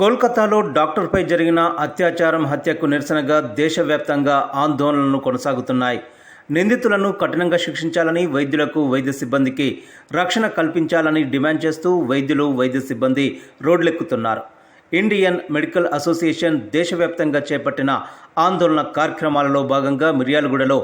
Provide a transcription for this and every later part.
కోల్కతాలో డాక్టర్పై జరిగిన అత్యాచారం హత్యకు నిరసనగా దేశవ్యాప్తంగా ఆందోళనలు కొనసాగుతున్నాయి. నిందితులను కఠినంగా శిక్షించాలని, వైద్యులకు, వైద్య సిబ్బందికి రక్షణ కల్పించాలని డిమాండ్ చేస్తూ వైద్యులు, వైద్య సిబ్బంది రోడ్లెక్కుతున్నారు. ఇండియన్ మెడికల్ అసోసియేషన్ దేశవ్యాప్తంగా చేపట్టిన ఆందోళన కార్యక్రమాలలో భాగంగా మిర్యాలగూడలో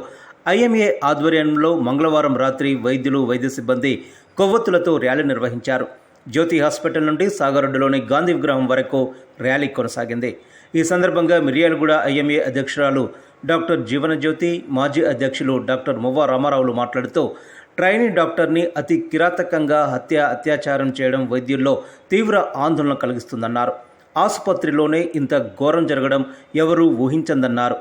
ఐఎంఏ ఆధ్వర్యంలో మంగళవారం రాత్రి వైద్యులు, వైద్య సిబ్బంది కొవ్వొత్తులతో ర్యాలీ నిర్వహించారు. జ్యోతి హాస్పిటల్ నుండి సాగర్రోడ్డులోని గాంధీ విగ్రహం వరకు ర్యాలీ కొనసాగింది. ఈ సందర్భంగా మిర్యాలగూడ ఐఎంఏ అధ్యక్షురాలు డాక్టర్ జీవనజ్యోతి, మాజీ అధ్యక్షులు డాక్టర్ మువ్వ రామారావులు మాట్లాడుతూ ట్రైనీ డాక్టర్ని అతి కిరాతకంగా అత్యాచారం చేయడం వైద్యుల్లో తీవ్ర ఆందోళన కలిగిస్తుందన్నారు. ఆసుపత్రిలోనే ఇంత ఘోరం జరగడం ఎవరూ ఊహించందన్నారు.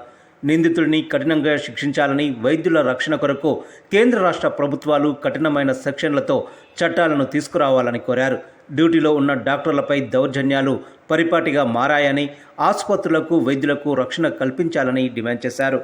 నిందితుడిని కఠినంగా శిక్షించాలని, వైద్యుల రక్షణ కొరకు కేంద్ర రాష్ట్ర ప్రభుత్వాలు కఠినమైన సెక్షన్లతో చట్టాలను తీసుకురావాలని కోరారు. డ్యూటీలో ఉన్న డాక్టర్లపై దౌర్జన్యాలు పరిపాటిగా మారాయని, ఆసుపత్రులకు, వైద్యులకు రక్షణ కల్పించాలని డిమాండ్ చేశారు.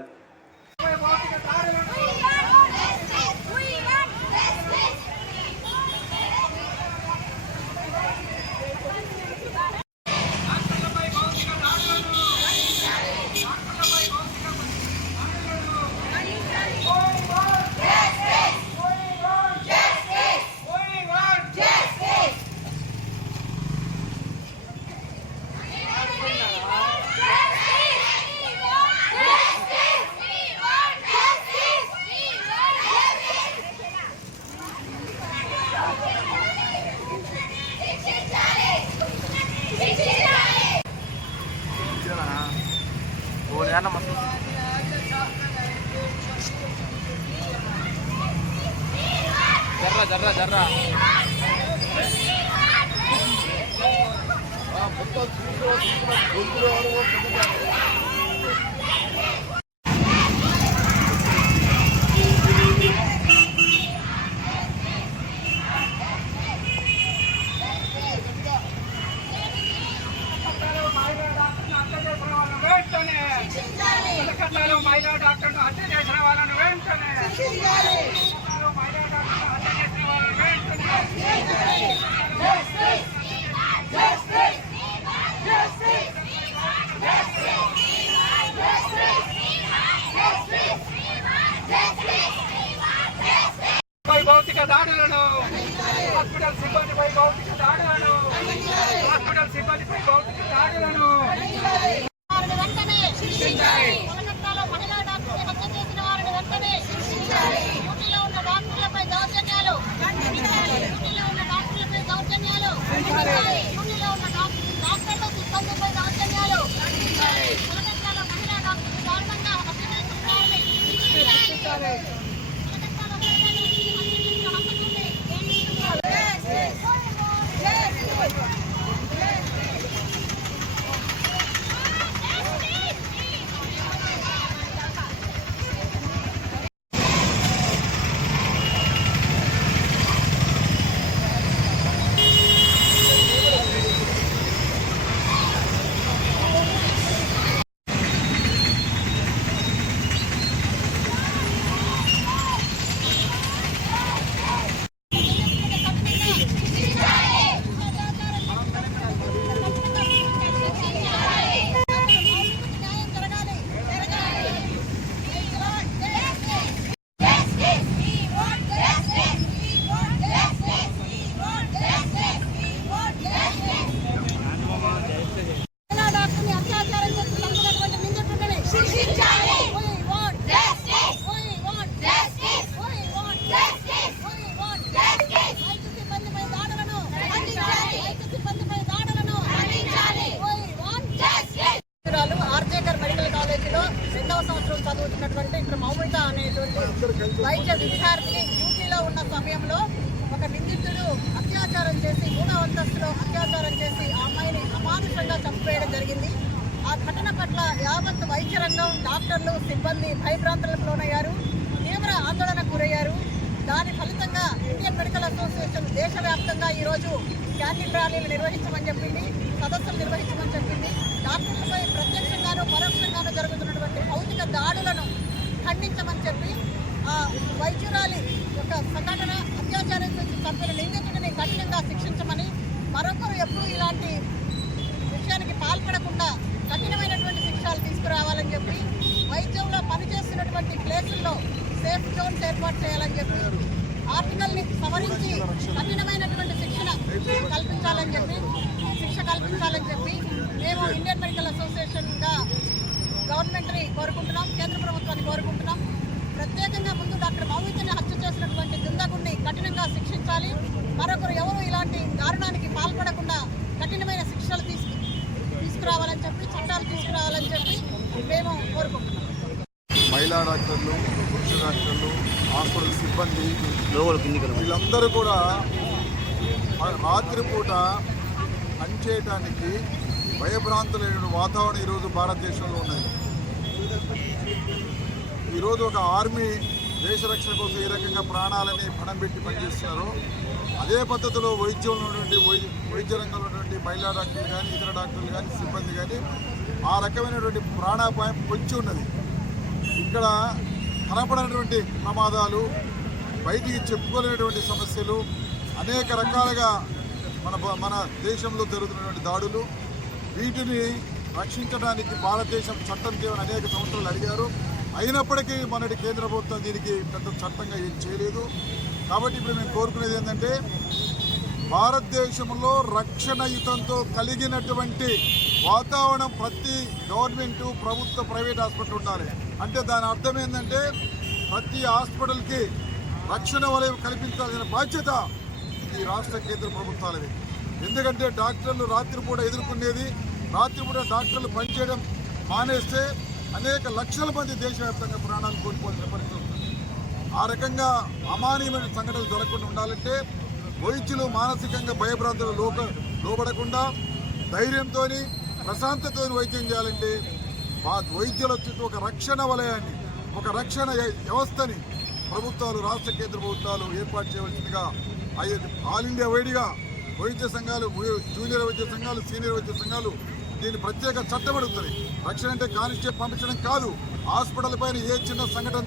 జర్రా జర్రా మహిళా డాక్టర్ను హత్య చేసిన వాళ్ళను వెంటనే భౌతిక దాడులను, హాస్పిటల్ సిబ్బందిపై భౌతిక దాడులను, హాస్పిటల్ సిబ్బందిపై భౌతిక దాడులను చదువుతున్నటువంటి ఇక్కడ మౌమిత అనేటువంటి వైద్య విద్యార్థిని డ్యూటీలో ఉన్న సమయంలో ఒక నిందితుడు అత్యాచారం చేసి 3వ అంతస్తులో అత్యాచారం చేసి ఆ అమ్మాయిని అమానుషంగా చంపేయడం జరిగింది. ఆ ఘటన పట్ల యావత్ వైద్య రంగం, డాక్టర్లు, సిబ్బంది భయభ్రాంతులకు లోనయ్యారు, తీవ్ర ఆందోళనకు గురయ్యారు. దాని ఫలితంగా ఇండియన్ మెడికల్ అసోసియేషన్ దేశవ్యాప్తంగా ఈరోజు క్యాండిల్ ర్యాలీలు నిర్వహించమని చెప్పింది, సదస్సులు నిర్వహించమని చెప్పింది. డాక్టర్లపై ప్రత్యక్షంగాను పరోక్షంగాను జరుగుతున్నటువంటి భౌతిక దాడులను ఖండించమని చెప్పి వైద్యురాలి యొక్క సంఘటన అత్యాచారం నుంచి చంపిన నిందితుడిని కఠినంగా శిక్షించమని, మరొకరు ఎప్పుడు ఇలాంటి నిర్లక్ష్యానికి పాల్పడకుండా కఠినమైనటువంటి శిక్షలు తీసుకురావాలని చెప్పి, వైద్యంలో పనిచేస్తున్నటువంటి ప్లేసుల్లో సేఫ్ జోన్స్ ఏర్పాటు చేయాలని చెప్పి, ఆర్టికల్ని సవరించి కఠినమైనటువంటి శిక్ష కల్పించాలని చెప్పి మేము ఇండియన్ మెడికల్ అసోసియేషన్గా గవర్నమెంట్ని కోరుకుంటున్నాం, కేంద్ర ప్రభుత్వాన్ని కోరుకుంటున్నాం. ప్రత్యేకంగా ముందు డాక్టర్ మౌమితని హత్య చేసినటువంటి దుండగుడిని కఠినంగా శిక్షించాలి. మరొకరు ఎవరు ఇలాంటి దారుణానికి పాల్పడకుండా కఠినమైన శిక్షలు తీసుకురావాలని చెప్పి, చట్టాలు తీసుకురావాలని చెప్పి మేము కోరుకుంటున్నాం. మహిళా డాక్టర్లు, పురుష డాక్టర్లు, హాస్పిటల్ సిబ్బంది వీళ్ళందరూ కూడా రాత్రిపూట పనిచేయటానికి భయభ్రాంతులైన వాతావరణం ఈరోజు భారతదేశంలో ఉన్నది. ఈరోజు ఒక ఆర్మీ దేశ రక్షణ కోసం ఏ రకంగా ప్రాణాలని పణం పెట్టి పనిచేస్తున్నారో అదే పద్ధతిలో వైద్యంలో ఉన్నటువంటి వైద్య రంగంలో ఉన్నటువంటి మహిళా డాక్టర్లు కానీ, ఇతర డాక్టర్లు కానీ, సిబ్బంది కానీ ఆ రకమైనటువంటి ప్రాణాపాయం పొంచి ఉన్నది. ఇక్కడ కనపడినటువంటి ప్రమాదాలు, బయటికి చెప్పుకోలేనటువంటి సమస్యలు, అనేక రకాలుగా మన దేశంలో జరుగుతున్నటువంటి దాడులు, వీటిని రక్షించడానికి భారతదేశం చట్టం చేయమని అనేక సంవత్సరాలు అడిగారు. అయినప్పటికీ మనటి కేంద్ర ప్రభుత్వం దీనికి పెద్ద చట్టంగా ఏం చేయలేదు. కాబట్టి ఇప్పుడు మేము కోరుకునేది ఏంటంటే, భారతదేశంలో రక్షణయుతంతో కలిగినటువంటి వాతావరణం ప్రతి గవర్నమెంటు, ప్రభుత్వ, ప్రైవేట్ హాస్పిటల్ ఉండాలి. అంటే దాని అర్థం ఏంటంటే ప్రతి హాస్పిటల్కి రక్షణ వలయం కల్పించాల్సిన బాధ్యత ఈ రాష్ట్ర కేంద్ర ప్రభుత్వాలది. ఎందుకంటే డాక్టర్లు రాత్రిపూట ఎదుర్కొనేది, రాత్రిపూట డాక్టర్లు పనిచేయడం మానేస్తే అనేక లక్షల మంది దేశవ్యాప్తంగా ప్రాణాలు కోల్పోవాల్సిన పరిస్థితి వస్తుంది. ఆ రకంగా అమానీయమైన సంఘటనలు జరగకుండా ఉండాలంటే వైద్యులు మానసికంగా భయభ్రాంతులు లోబడకుండా ధైర్యంతో, ప్రశాంతతో వైద్యం చేయాలంటే వైద్యుల చుట్టూ ఒక రక్షణ వలయాన్ని, ఒక రక్షణ వ్యవస్థని ప్రభుత్వాలు, రాష్ట్ర కేంద్ర ప్రభుత్వాలు ఏర్పాటు చేయవలసిందిగా ఆల్ ఇండియా వైడ్గా వైద్య సంఘాలు, జూనియర్ వైద్య సంఘాలు, సీనియర్ వైద్య సంఘాలు దీన్ని ప్రత్యేక చట్టబడుతుంది. రక్షణ అంటే కానిస్టేబుల్ పంపించడం కాదు, హాస్పిటల్ పైన ఏ చిన్న సంఘటన